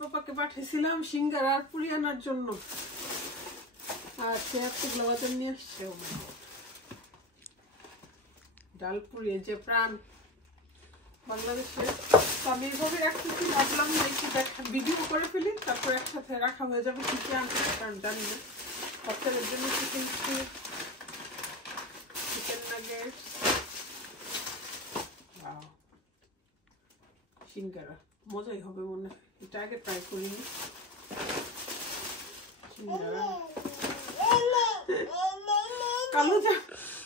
পাপাকে পাঠিয়েছিলাম সিঙ্গারা আর পুরি আনার জন্য, আর সে এতগুলো বাজার নিয়ে আসছে। ডাল পুরি যে প্রাণ বাংলাদেশের। তো আমি এইভাবে রাখতেছি, ভাবলাম ভিডিও করে ফেলি, তারপর একসাথে রাখা হয়ে যাবে। কি কি আনতে কারণ জানি না। বাচ্চাদের জন্য চিকেন নাগেটস, সিঙ্গারা মজাই হবে মনে হয়। এটা আগে ট্রাই করিনি।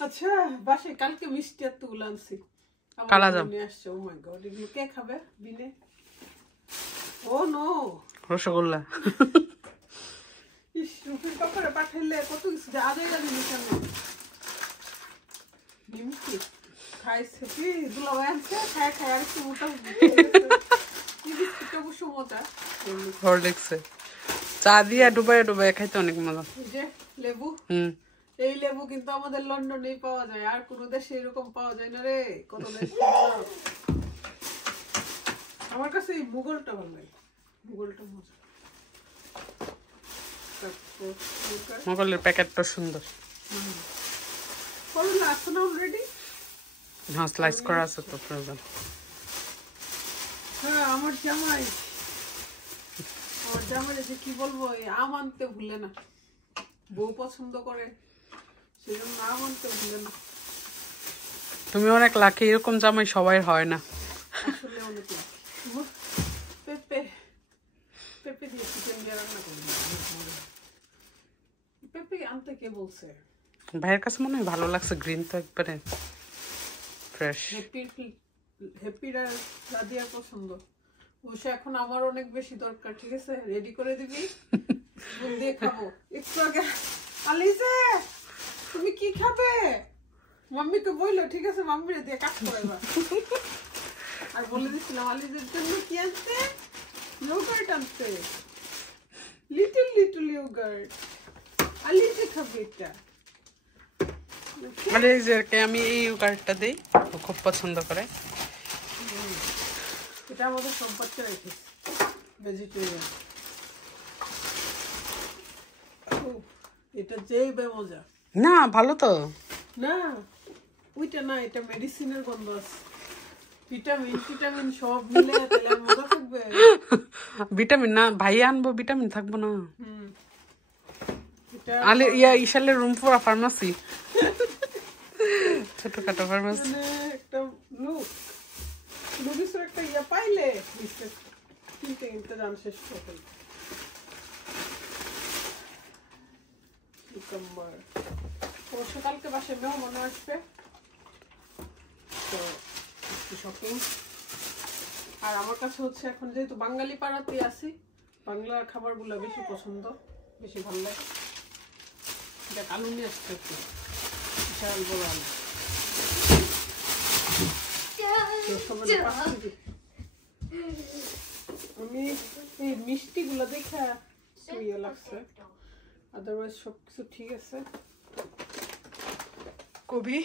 আচ্ছা, বাসায় কালকে মিষ্টি এতগুলো আনছি, নিয়ে আসছে। ও মাই গড, এগুলো কে খাবে? বিনে? ও নো, রসগোল্লা। ইস, রুফির পাপড়ে পাঠাইলে কত কিছু আগে জানি কেন। নিমকি খাইছে কি দুলাভাই আনছে, খায় খায় আর একটু মোটা অবশ্য মজা। চা দিয়ে ডুবাই ডুবাই খাইতে অনেক মজা। যে লেবু, এই লেবু কিন্তু আমাদের লন্ডনেই পাওয়া যায়, আর কোন দেশে এরকম পাওয়া যায় না রে। কত দেশ। আমার কাছে এই মুগলটা ভালো লাগে, মুগলটা মজা। মুগলের প্যাকেটটা সুন্দর। করলা আছে না অলরেডি? হ্যাঁ, স্লাইস করা আছে তো প্রয়োজন। হ্যাঁ, আমার জামাই যে কি বলবো, আম আনতে ভুলে না। বউ পছন্দ করে, সেজন্য আম আনতে ভুলে না। তুমি অনেক লাকি, এরকম জামাই সবাই হয় না। আসলে অনেক লাকি। পেঁপে দিয়ে চিকেন দিয়ে রান্না করি। পেঁপে আনতে কে বলছে? ভাইয়ের কাছে মনে হয় ভালো লাগছে, গ্রিন তো একবারে ফ্রেশ। হ্যাপির আর রাদিয়ার পছন্দ। ওসে এখন আমার অনেক বেশি দরকার। ঠিক আছে, রেডি করে দিবি, স্পুন দিয়ে খাবো। একটু আগে আলিজে তুমি কি খাবে? মাম্মিকে বললো, ঠিক আছে মাম্মিরে দিয়ে কাজ করাইবা। আর বলে দিচ্ছিলাম আলিজের জন্য কি আনতে, ইয়োগার্ট আনতে, লিটল ইয়োগার্ট। আলিজে খাবে এটা। আলিজেরকে আমি এই ইয়োগার্টটা দেই, ও খুব পছন্দ করে। এটা আমাদের সব বাচ্চারা খেয়েছে, ভেজিটেরিয়ান। এটা যেই মজা না, ভালো তো না। ওইটা না, এটা মেডিসিনের গন্ধ আছে। ভিটামিন সব মিলে তাহলে মজা থাকবে। ভিটামিন না, ভাই আনবো, ভিটামিন থাকবো না। আলে ইশালের রুম পুরা ফার্মাসি, ছোটখাটো ফার্মাসি। একটা লুবিসের একটা ইয়া পাইলে কিনতে জান শেষ করে। কালকে বাসায় মেহমান আসবে, তো শপিং। আর আমার কাছে হচ্ছে এখন যেহেতু বাঙালি পাড়াতে আছি, বাংলা খাবারগুলো বেশি পছন্দ, বেশি ভালো লাগে। দেখ আলু নিয়ে আসছে, একটু বিশাল বড় আলু। আমি এই মিষ্টি গুলো দেখা ইয়ে লাগছে, আদারওয়াইজ সবকিছু ঠিক আছে। কবি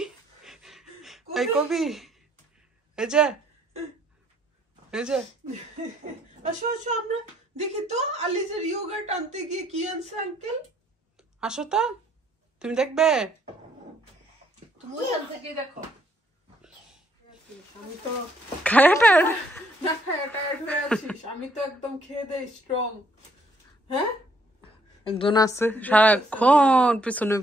এই কবি, এই যে আসো আমরা দেখি তো আলিজের ইয়োগার্ট আনতে গিয়ে কি আনছে আঙ্কেল। আসো তো, তুমি দেখবে। তুমি ওখান থেকে দেখো। আমি তো খায়া টায়ার্ড হয়ে আছি। আমি তো একদম খেয়ে দেই স্ট্রং। হ্যাঁ, একজন আছে সারাক্ষণ পিছনে